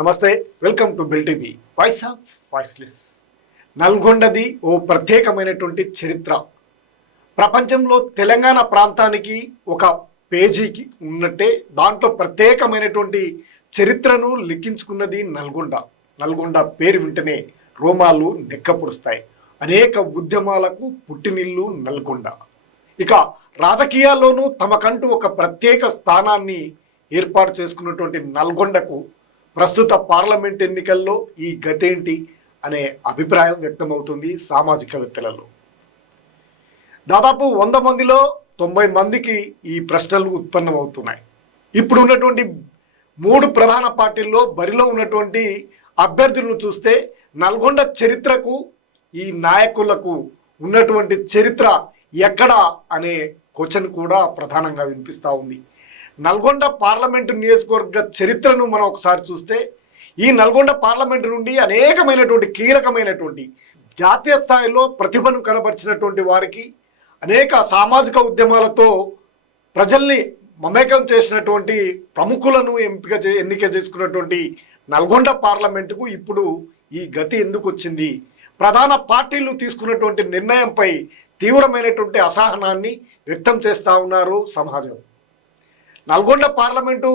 నమస్తే, welcome to Bill TV voice of voiceless. నల్గొండది ఓ ప్రత్యేకమైనటువంటి చరిత్ర. ప్రపంచంలో తెలంగాణ ప్రాంతానికి ఒక పేజీకి ఉన్నట్టే దాంట్లో ప్రత్యేకమైనటువంటి చరిత్రను లిఖించుకున్నది నల్గొండ. నల్గొండ పేరు వింటనే రోమాలు నెక్కపొడుస్తాయి. అనేక ఉద్యమాలకు పుట్టినిల్లు నల్గొండ. ఇక రాజకీయాల్లోనూ తమకంటూ ఒక ప్రత్యేక స్థానాన్ని ఏర్పాటు చేసుకున్నటువంటి నల్గొండకు ప్రస్తుత పార్లమెంట్ ఎన్నికల్లో ఈ గతేంటి అనే అభిప్రాయం వ్యక్తమవుతుంది సామాజికవేత్తలలో. దాదాపు 100 మందిలో 90 మందికి ఈ ప్రశ్నలు ఉత్పన్నమవుతున్నాయి. ఇప్పుడు ఉన్నటువంటి 3 ప్రధాన పార్టీల్లో బరిలో ఉన్నటువంటి అభ్యర్థులను చూస్తే నల్గొండ చరిత్రకు ఈ నాయకులకు ఉన్నటువంటి చరిత్ర ఎక్కడ అనే క్వశ్చన్ కూడా ప్రధానంగా వినిపిస్తూ ఉంది. నల్గొండ పార్లమెంటు నియోజకవర్గ చరిత్రను మనం ఒకసారి చూస్తే ఈ నల్గొండ పార్లమెంటు నుండి అనేకమైనటువంటి కీలకమైనటువంటి జాతీయ స్థాయిలో ప్రతిభను కనబరిచినటువంటి వారికి అనేక సామాజిక ఉద్యమాలతో ప్రజల్ని మమేకం చేసినటువంటి ప్రముఖులను ఎన్నిక చేసుకున్నటువంటి నల్గొండ పార్లమెంటుకు ఇప్పుడు ఈ గతి ఎందుకు వచ్చింది? ప్రధాన పార్టీలు తీసుకున్నటువంటి నిర్ణయంపై తీవ్రమైనటువంటి అసహనాన్ని వ్యక్తం చేస్తూ ఉన్నారు సమాజం. నల్గొండ పార్లమెంటు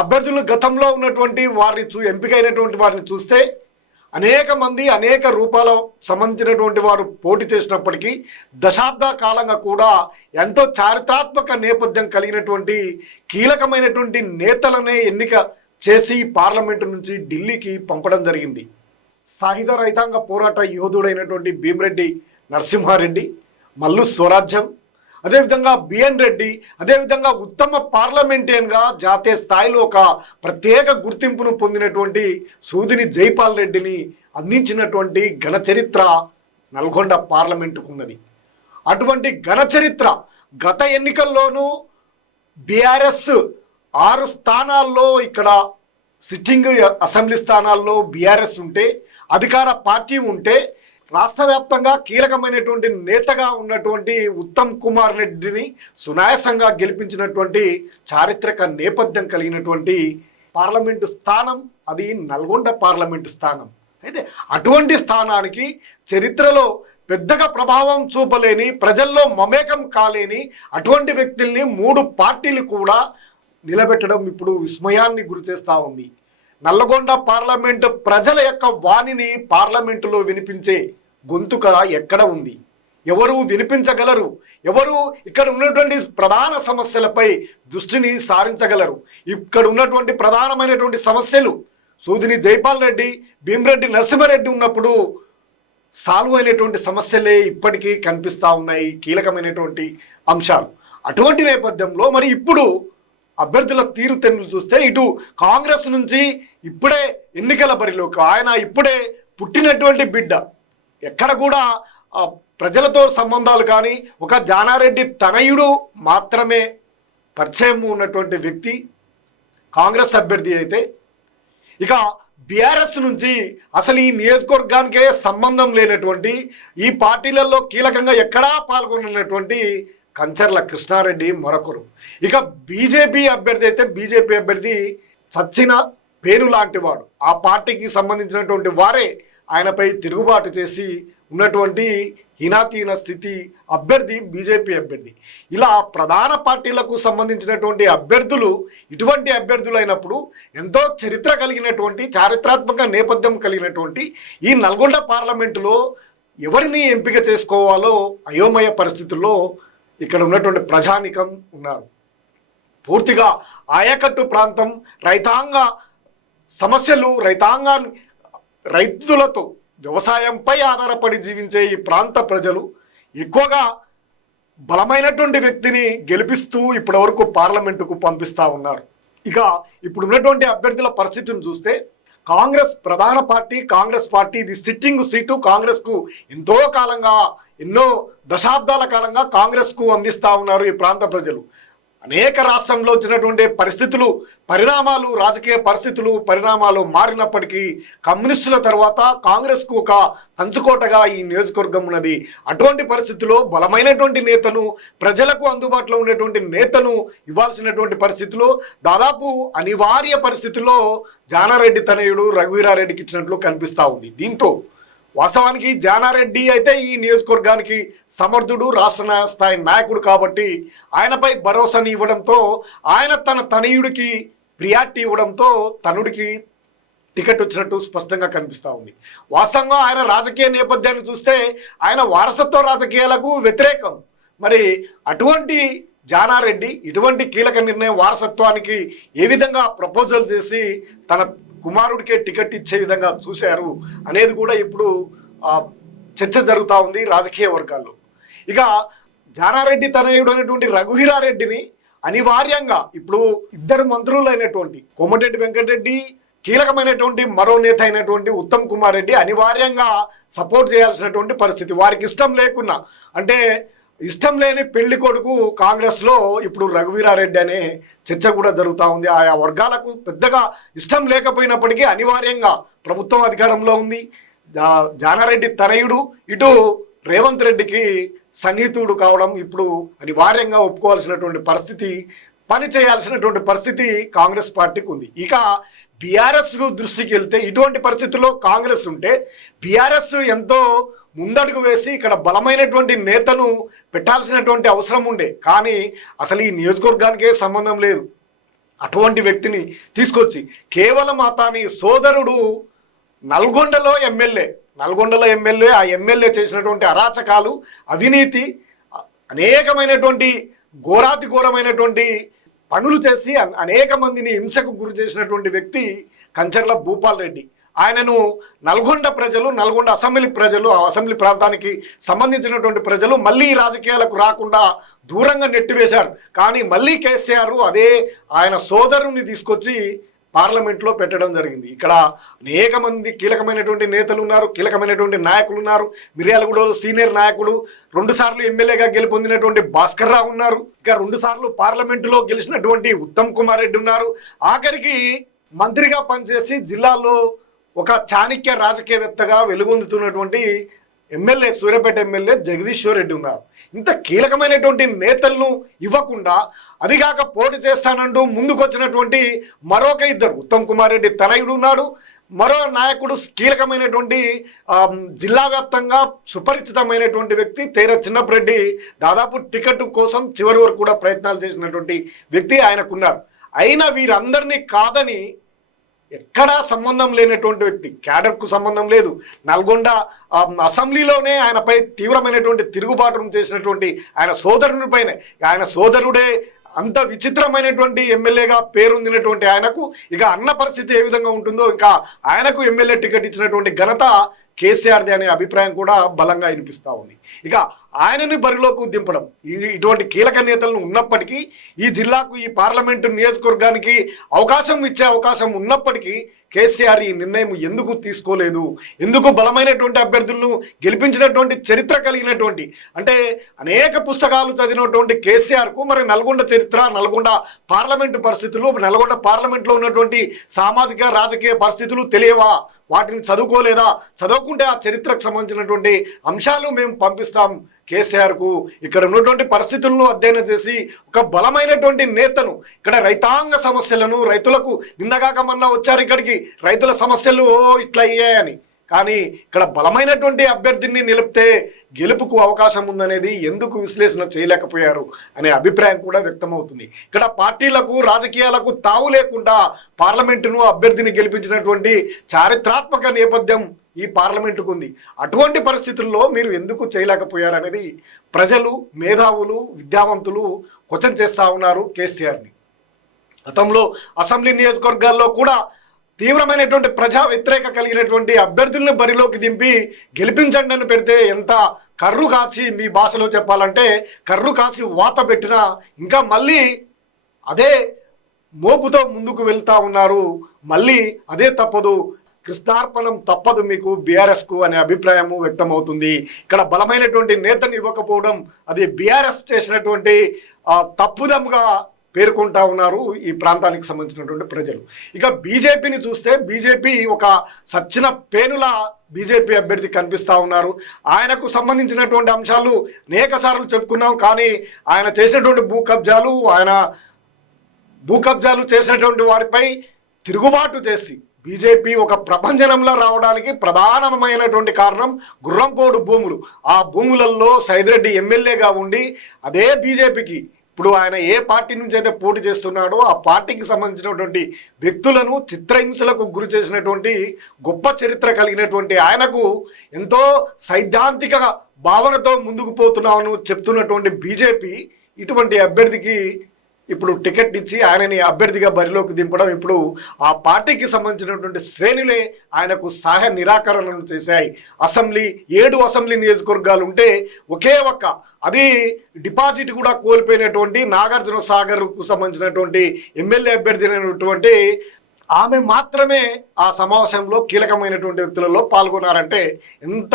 అభ్యర్థులు గతంలో ఉన్నటువంటి వారిని ఎంపికైనటువంటి వారిని చూస్తే అనేక మంది అనేక రూపాల సంబంధించినటువంటి వారు పోటీ చేసినప్పటికీ దశాబ్ద కాలంగా కూడా ఎంతో చారిత్రాత్మక నేపథ్యం కలిగినటువంటి కీలకమైనటువంటి నేతలనే ఎన్నిక చేసి పార్లమెంటు నుంచి ఢిల్లీకి పంపడం జరిగింది. సాయుధ రైతాంగ పోరాట యోధుడైనటువంటి భీమిరెడ్డి నరసింహారెడ్డి, మల్లు స్వరాజ్యం, అదేవిధంగా బిఎన్ రెడ్డి, అదేవిధంగా ఉత్తమ పార్లమెంటేరియన్గా జాతీయ స్థాయిలో ఒక ప్రత్యేక గుర్తింపును పొందినటువంటి సూదిని జైపాల్ రెడ్డిని అందించినటువంటి ఘన చరిత్ర నల్గొండ పార్లమెంటుకు ఉన్నది. అటువంటి ఘన చరిత్ర గత ఎన్నికల్లోనూ బీఆర్ఎస్ 6 స్థానాల్లో ఇక్కడ సిట్టింగ్ అసెంబ్లీ స్థానాల్లో బీఆర్ఎస్ ఉంటే, అధికార పార్టీ ఉంటే, రాష్ట్ర వ్యాప్తంగా కీలకమైనటువంటి నేతగా ఉన్నటువంటి ఉత్తమ్ కుమార్ రెడ్డిని సునాయాసంగా గెలిపించినటువంటి చారిత్రక నేపథ్యం కలిగినటువంటి పార్లమెంటు స్థానం అది నల్గొండ పార్లమెంటు స్థానం. అయితే అటువంటి స్థానానికి చరిత్రలో పెద్దగా ప్రభావం చూపలేని, ప్రజల్లో మమేకం కాలేని అటువంటి వ్యక్తుల్ని 3 పార్టీలు కూడా నిలబెట్టడం ఇప్పుడు విస్మయాన్ని గురిచేస్తూ ఉంది. నల్గొండ పార్లమెంటు ప్రజల యొక్క వాణిని పార్లమెంటులో వినిపించే గొంతుక ఎక్కడ ఉంది? ఎవరు వినిపించగలరు? ఎవరు ఇక్కడ ఉన్నటువంటి ప్రధాన సమస్యలపై దృష్టిని సారించగలరు? ఇక్కడ ఉన్నటువంటి ప్రధానమైనటువంటి సమస్యలు సూదిని జైపాల్ రెడ్డి, భీమిరెడ్డి నరసింహారెడ్డి ఉన్నప్పుడు సాల్వ్ అయినటువంటి సమస్యలే ఇప్పటికీ కనిపిస్తూ ఉన్నాయి, కీలకమైనటువంటి అంశాలు. అటువంటి నేపథ్యంలో మరి ఇప్పుడు అభ్యర్థుల తీరుతెన్నులు చూస్తే ఇటు కాంగ్రెస్ నుంచి ఇప్పుడే ఎన్నికల బరిలోకి ఆయన ఇప్పుడే పుట్టినటువంటి బిడ్డ, ఎక్కడ కూడా ప్రజలతో సంబంధాలు కానీ ఒక జానారెడ్డి తనయుడు మాత్రమే పరిచయం ఉన్నటువంటి వ్యక్తి కాంగ్రెస్ అభ్యర్థి అయితే, ఇక బీఆర్ఎస్ నుంచి అసలు ఈ నియోజకవర్గానికే సంబంధం లేనటువంటి, ఈ పార్టీలలో కీలకంగా ఎక్కడా పాల్గొన్నటువంటి కంచర్ల కృష్ణారెడ్డి మరొకరు. ఇక బీజేపీ అభ్యర్థి అయితే బీజేపీ అభ్యర్థి చచ్చిన పేరు లాంటివాడు. ఆ పార్టీకి సంబంధించినటువంటి వారే ఆయనపై తిరుగుబాటు చేసి ఉన్నటువంటి హీనాతీన స్థితి అభ్యర్థి బీజేపీ అభ్యర్థి. ఇలా ప్రధాన పార్టీలకు సంబంధించినటువంటి అభ్యర్థులు ఇటువంటి అభ్యర్థులు అయినప్పుడు ఎంతో చరిత్ర కలిగినటువంటి చారిత్రాత్మక నేపథ్యం కలిగినటువంటి ఈ నల్గొండ పార్లమెంటులో ఎవరిని ఎంపిక చేసుకోవాలో అయోమయ పరిస్థితుల్లో ఇక్కడ ఉన్నటువంటి ప్రజానికం ఉన్నారు. పూర్తిగా ఆయకట్టు ప్రాంతం, రైతాంగ సమస్యలు, రైతులతో వ్యవసాయంపై ఆధారపడి జీవించే ఈ ప్రాంత ప్రజలు ఎక్కువగా బలమైనటువంటి వ్యక్తిని గెలిపిస్తూ ఇప్పటి వరకు పార్లమెంటుకు పంపిస్తూ ఉన్నారు. ఇక ఇప్పుడు ఉన్నటువంటి అభ్యర్థుల పరిస్థితిని చూస్తే కాంగ్రెస్ ప్రధాన పార్టీ, కాంగ్రెస్ పార్టీ ఇది సిట్టింగ్ సీటు. కాంగ్రెస్కు ఎంతో కాలంగా, ఎన్నో దశాబ్దాల కాలంగా కాంగ్రెస్కు అందిస్తూ ఉన్నారు ఈ ప్రాంత ప్రజలు. అనేక రాష్ట్రంలో వచ్చినటువంటి పరిణామాలు రాజకీయ పరిణామాలు మారినప్పటికీ కమ్యూనిస్టుల తర్వాత కాంగ్రెస్కు ఒక కంచుకోటగా ఈ నియోజకవర్గం ఉన్నది. అటువంటి పరిస్థితుల్లో బలమైనటువంటి నేతను, ప్రజలకు అందుబాటులో ఉండేటువంటి నేతను ఇవ్వాల్సినటువంటి పరిస్థితిలో దాదాపు అనివార్య పరిస్థితుల్లో జానారెడ్డి తనయుడు రఘువీరారెడ్డికి ఇచ్చినట్లు కనిపిస్తూ ఉంది. దీంతో వాస్తవానికి జానారెడ్డి అయితే ఈ నియోజకవర్గానికి సమర్థుడు, రాష్ట్ర స్థాయి నాయకుడు కాబట్టి ఆయనపై భరోసాని ఇవ్వడంతో, ఆయన తన తనయుడికి ప్రియారిటీ ఇవ్వడంతో తనుడికి టికెట్ వచ్చినట్టు స్పష్టంగా కనిపిస్తూ ఉంది. వాస్తవంగా ఆయన రాజకీయ నేపథ్యాన్ని చూస్తే ఆయన వారసత్వ రాజకీయాలకు వ్యతిరేకం. మరి అటువంటి జానారెడ్డి ఇటువంటి కీలక నిర్ణయం వారసత్వానికి ఏ విధంగా ప్రపోజల్ చేసి తన కుమారుడికే టికెట్ ఇచ్చే విధంగా చూశారు అనేది కూడా ఇప్పుడు చర్చ జరుగుతూ ఉంది రాజకీయ వర్గాల్లో. ఇక జానారెడ్డి తనయుడు అనేటువంటి రఘువీరారెడ్డిని అనివార్యంగా ఇప్పుడు ఇద్దరు మంత్రులు అయినటువంటి కోమటిరెడ్డి వెంకటరెడ్డి, కీలకమైనటువంటి మరో నేత అయినటువంటి ఉత్తమ్ కుమార్ రెడ్డి అనివార్యంగా సపోర్ట్ చేయాల్సినటువంటి పరిస్థితి. వారికి ఇష్టం లేకున్నా, అంటే ఇష్టం లేని పెళ్లి కొడుకు కాంగ్రెస్లో ఇప్పుడు రఘువీరారెడ్డి అనే చర్చ కూడా జరుగుతూ ఉంది. ఆయా వర్గాలకు పెద్దగా ఇష్టం లేకపోయినప్పటికీ అనివార్యంగా ప్రభుత్వం అధికారంలో ఉంది. జానారెడ్డి తనయుడు ఇటు రేవంత్ రెడ్డికి సన్నిహితుడు కావడం ఇప్పుడు అనివార్యంగా ఒప్పుకోవాల్సినటువంటి పరిస్థితి, పని చేయాల్సినటువంటి పరిస్థితి కాంగ్రెస్ పార్టీకి ఉంది. ఇక బీఆర్ఎస్ దృష్టికి వెళ్తే ఇటువంటి పరిస్థితుల్లో కాంగ్రెస్ ఉంటే బీఆర్ఎస్ ఎంతో ముందడుగు వేసి ఇక్కడ బలమైనటువంటి నేతను పెట్టాల్సినటువంటి అవసరం ఉండే. కానీ అసలు ఈ నియోజకవర్గానికే సంబంధం లేదు. అటువంటి వ్యక్తిని తీసుకొచ్చి కేవలం అతని సోదరుడు నల్గొండలో ఎమ్మెల్యే ఆ ఎమ్మెల్యే చేసినటువంటి అరాచకాలు, అవినీతి, అనేకమైనటువంటి ఘోరమైనటువంటి పనులు చేసి అనేక మందిని హింసకు గురి చేసినటువంటి వ్యక్తి కంచర్ల భూపాల్ రెడ్డి. ఆయనను నల్గొండ అసెంబ్లీ ప్రాంతానికి సంబంధించినటువంటి ప్రజలు మళ్ళీ రాజకీయాలకు రాకుండా దూరంగా నెట్టివేశారు. కానీ మళ్ళీ కేసీఆర్ అదే ఆయన సోదరుని తీసుకొచ్చి పార్లమెంట్లో పెట్టడం జరిగింది. ఇక్కడ అనేక మంది కీలకమైనటువంటి నేతలు ఉన్నారు, కీలకమైనటువంటి నాయకులు ఉన్నారు. మిర్యాలగూడలో సీనియర్ నాయకుడు, 2 సార్లు ఎమ్మెల్యేగా గెలుపొందినటువంటి భాస్కర్ రావు ఉన్నారు. ఇక 2 సార్లు పార్లమెంటులో గెలిచినటువంటి ఉత్తమ్ కుమార్ రెడ్డి ఉన్నారు. ఆఖరికి మంత్రిగా పనిచేసి జిల్లాలో ఒక చాణక్య రాజకీయవేత్తగా వెలుగొందుతున్నటువంటి ఎమ్మెల్యే, సూర్యాపేట ఎమ్మెల్యే జగదీశ్వర్ రెడ్డి ఉన్నారు. ఇంత కీలకమైనటువంటి నేతలను ఇవ్వకుండా, అదిగాక పోటీ చేస్తానంటూ ముందుకొచ్చినటువంటి మరొక ఇద్దరు, ఉత్తమ్ కుమార్ రెడ్డి తనయుడు ఉన్నాడు, మరో నాయకుడు, కీలకమైనటువంటి జిల్లా వ్యాప్తంగా సుపరిచితమైనటువంటి వ్యక్తి తేర చిన్నపరెడ్డి, దాదాపు టికెట్ కోసం చివరి వరకు కూడా ప్రయత్నాలు చేసినటువంటి వ్యక్తి ఆయనకున్నారు. అయినా వీరందరినీ కాదని ఎక్కడా సంబంధం లేనటువంటి వ్యక్తి, క్యాడర్కు సంబంధం లేదు. నల్గొండ అసెంబ్లీలోనే ఆయనపై తీవ్రమైనటువంటి తిరుగుబాటును చేసినటువంటి ఆయన సోదరునిపైనే, ఆయన సోదరుడే అంత విచిత్రమైనటువంటి ఎమ్మెల్యేగా పేరొందినటువంటి ఆయనకు ఇక అన్న పరిస్థితి ఏ విధంగా ఉంటుందో, ఇంకా ఆయనకు ఎమ్మెల్యే టికెట్ ఇచ్చినటువంటి ఘనత కేసీఆర్ది అనే అభిప్రాయం కూడా బలంగా వినిపిస్తూ ఉంది. ఇక ఆయనని బరిలోకి దింపడం, ఇటువంటి కీలక నేతలను ఉన్నప్పటికీ ఈ జిల్లాకు, ఈ పార్లమెంటు నియోజకవర్గానికి ఇచ్చే అవకాశం ఉన్నప్పటికీ కేసీఆర్ ఈ నిర్ణయం ఎందుకు తీసుకోలేదు? ఎందుకు బలమైనటువంటి అభ్యర్థులను గెలిపించినటువంటి చరిత్ర కలిగినటువంటి, అంటే అనేక పుస్తకాలు చదివినటువంటి కేసీఆర్కు మరి నల్గొండ చరిత్ర, నల్గొండ పార్లమెంటు పరిస్థితులు, నల్గొండ పార్లమెంట్లో ఉన్నటువంటి సామాజిక రాజకీయ పరిస్థితులు తెలియవా? వాటిని చదువుకోలేదా? చదువుకుంటే ఆ చరిత్రకు సంబంధించినటువంటి అంశాలు మేము పంపిస్తాం కేసీఆర్కు. ఇక్కడ ఉన్నటువంటి పరిస్థితులను అధ్యయనం చేసి ఒక బలమైనటువంటి నేతను, ఇక్కడ రైతాంగ సమస్యలను, రైతులకు నిన్నగాక మొన్న వచ్చారు ఇక్కడికి, రైతుల సమస్యలు ఇట్లా అయ్యాయని, కానీ ఇక్కడ బలమైనటువంటి అభ్యర్థిని నిలిపితే గెలుపుకు అవకాశం ఉందనేది ఎందుకు విశ్లేషణ చేయలేకపోయారు అనే అభిప్రాయం కూడా వ్యక్తమవుతుంది. ఇక్కడ పార్టీలకు, రాజకీయాలకు తావు లేకుండా పార్లమెంటును, అభ్యర్థిని గెలిపించినటువంటి చారిత్రాత్మక నేపథ్యం ఈ పార్లమెంటుకు ఉంది. అటువంటి పరిస్థితుల్లో మీరు ఎందుకు చేయలేకపోయారనేది ప్రజలు, మేధావులు, విద్యావంతులు క్వశ్చన్ చేస్తూ ఉన్నారు కేసీఆర్ని. గతంలో అసెంబ్లీ నియోజకవర్గాల్లో కూడా తీవ్రమైనటువంటి ప్రజా వ్యతిరేక కలిగినటువంటి అభ్యర్థులను బరిలోకి దింపి గెలిపించండి అని పెడితే ఎంత కర్రు కాచి, మీ భాషలో చెప్పాలంటే కర్రు కాచి వాత పెట్టినా ఇంకా మళ్ళీ అదే మోపుతో ముందుకు వెళ్తూ ఉన్నారు. మళ్ళీ అదే తప్పదు, కృష్ణార్పణం తప్పదు మీకు బీఆర్ఎస్కు అనే అభిప్రాయము వ్యక్తమవుతుంది. ఇక్కడ బలమైనటువంటి నేతను ఇవ్వకపోవడం అది బీఆర్ఎస్ చేసినటువంటి తప్పుదముగా పేర్కొంటా ఉన్నారు ఈ ప్రాంతానికి సంబంధించినటువంటి ప్రజలు. ఇక బీజేపీని చూస్తే బీజేపీ ఒక సచ్చిన పేనుల బీజేపీ అభ్యర్థి కనిపిస్తూ ఉన్నారు. ఆయనకు సంబంధించినటువంటి అంశాలు అనేక సార్లు చెప్పుకున్నాం. కానీ ఆయన చేసినటువంటి భూ కబ్జాలు చేసినటువంటి వారిపై తిరుగుబాటు చేసి బీజేపీ ఒక ప్రభంజనంలో రావడానికి ప్రధానమైనటువంటి కారణం గుర్రంపోడు భూములు. ఆ భూములలో సైదిరెడ్డి ఎమ్మెల్యేగా ఉండి అదే బీజేపీకి ఇప్పుడు ఆయన ఏ పార్టీ నుంచి అయితే పోటీ చేస్తున్నాడో ఆ పార్టీకి సంబంధించినటువంటి వ్యక్తులను చిత్రహింసలకు గురి చేసినటువంటి గొప్ప చరిత్ర కలిగినటువంటి ఆయనకు ఎంతో సైద్ధాంతిక భావనతో ముందుకు పోతున్నామని చెప్తున్నటువంటి బీజేపీ ఇటువంటి అభ్యర్థికి ఇప్పుడు టికెట్ ఇచ్చి ఆయనని అభ్యర్థిగా బరిలోకి దింపడం ఇప్పుడు ఆ పార్టీకి సంబంధించినటువంటి శ్రేణులే ఆయనకు సహాయ నిరాకరణను చేశాయి. 7 అసెంబ్లీ నియోజకవర్గాలు ఉంటే ఒకే ఒక్క అది డిపాజిట్ కూడా కోల్పోయినటువంటి నాగార్జున సాగర్కు సంబంధించినటువంటి ఎమ్మెల్యే అభ్యర్థి అయినటువంటి ఆమె మాత్రమే ఆ సమావేశంలో కీలకమైనటువంటి వ్యక్తులలో పాల్గొన్నారంటే ఎంత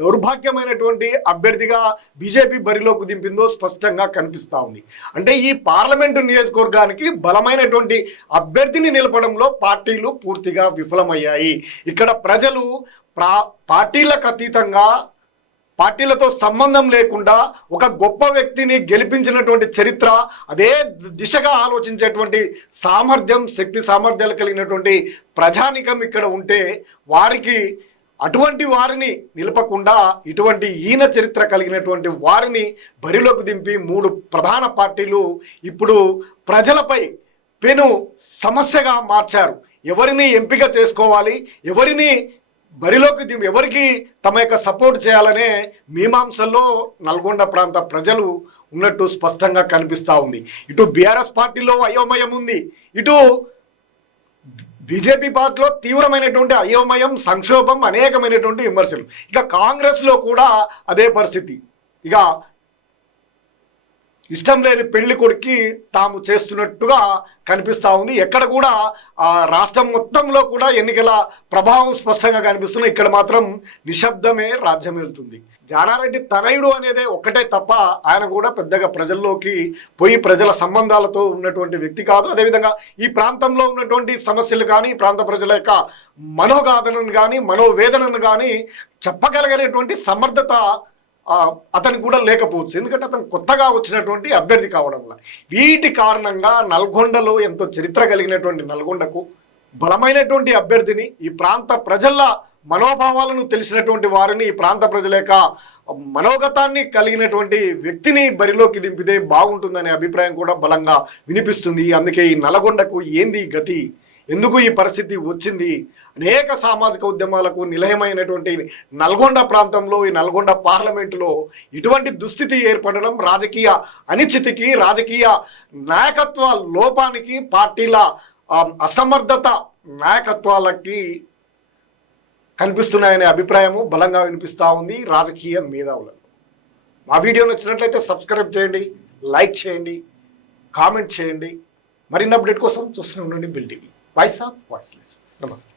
దౌర్భాగ్యమైనటువంటి అభ్యర్థిగా బీజేపీ బరిలోకి దింపిందో స్పష్టంగా కనిపిస్తూ ఉంది. అంటే ఈ పార్లమెంటు నియోజకవర్గానికి బలమైనటువంటి అభ్యర్థిని నిలపడంలో పార్టీలు పూర్తిగా విఫలమయ్యాయి. ఇక్కడ ప్రజలు పార్టీలకు అతీతంగా పార్టీలతో సంబంధం లేకుండా ఒక గొప్ప వ్యక్తిని గెలిపించినటువంటి చరిత్ర, అదే దిశగా ఆలోచించేటువంటి సామర్థ్యం, శక్తి సామర్థ్యాలు కలిగినటువంటి ప్రజానికం ఇక్కడ ఉంటే అటువంటి వారిని నిలపకుండా ఇటువంటి ఈయన చరిత్ర కలిగినటువంటి వారిని బరిలోకి దింపి 3 ప్రధాన పార్టీలు ఇప్పుడు ప్రజలపై పెను సమస్యగా మార్చారు. ఎవరిని ఎంపిక చేసుకోవాలి, ఎవరిని బరిలోకి ఎవరికి తమ యొక్క సపోర్ట్ చేయాలనే మీమాంసల్లో నల్గొండ ప్రాంత ప్రజలు ఉన్నట్టు స్పష్టంగా కనిపిస్తూ ఉంది. ఇటు బీఆర్ఎస్ పార్టీలో అయోమయం ఉంది, ఇటు బీజేపీ పార్టీలో తీవ్రమైనటువంటి అయోమయం, సంక్షోభం, అనేకమైనటువంటి విమర్శలు. ఇక కాంగ్రెస్లో కూడా అదే పరిస్థితి. ఇక ఇష్టం లేని పెళ్లి కొడుక్కి తాము చేస్తున్నట్టుగా కనిపిస్తూ ఉంది. ఎక్కడ కూడా రాష్ట్రం మొత్తంలో కూడా ఎన్నికల ప్రభావం స్పష్టంగా కనిపిస్తుంది. ఇక్కడ మాత్రం నిశ్శబ్దమే రాజ్యం వెళ్తుంది. జానారెడ్డి తనయుడు అనేది ఒక్కటే తప్ప ఆయన కూడా పెద్దగా ప్రజల్లోకి పోయి ప్రజల సంబంధాలతో ఉన్నటువంటి వ్యక్తి కాదు. అదేవిధంగా ఈ ప్రాంతంలో ఉన్నటువంటి సమస్యలు కానీ, ఈ ప్రాంత ప్రజల యొక్క మనోగాథనను కానీ, మనోవేదనను కానీ చెప్పగలిగినటువంటి సమర్థత అతనికి కూడా లేకపోవచ్చు. ఎందుకంటే అతను కొత్తగా వచ్చినటువంటి అభ్యర్థి కావడం వల్ల. వీటి కారణంగా నల్గొండలో ఎంతో చరిత్ర కలిగినటువంటి నల్గొండకు బలమైనటువంటి అభ్యర్థిని, ఈ ప్రాంత ప్రజల మనోభావాలను తెలిసినటువంటి వారిని, ఈ ప్రాంత ప్రజల యొక్క మనోగతాన్ని కలిగినటువంటి వ్యక్తిని బరిలోకి దింపితే బాగుంటుందనే అభిప్రాయం కూడా బలంగా వినిపిస్తుంది. అందుకే ఈ నల్గొండకు ఏంది గతి, ఎందుకు ఈ పరిస్థితి వచ్చింది, అనేక సామాజిక ఉద్యమాలకు నిలయమైనటువంటి నల్గొండ ప్రాంతంలో, ఈ నల్గొండ పార్లమెంటులో ఇటువంటి దుస్థితి ఏర్పడడం రాజకీయ అనిశ్చితికి, రాజకీయ నాయకత్వ లోపానికి, పార్టీల అసమర్థత నాయకత్వాలకి కనిపిస్తున్నాయనే అభిప్రాయము బలంగా వినిపిస్తూ ఉంది రాజకీయ మేధావులలో. మా వీడియో నచ్చినట్లయితే సబ్స్క్రైబ్ చేయండి, లైక్ చేయండి, కామెంట్ చేయండి. మరిన్ని అప్డేట్ కోసం చూస్తూనే ఉండండి bill TV, voice of voiceless. నమస్తే.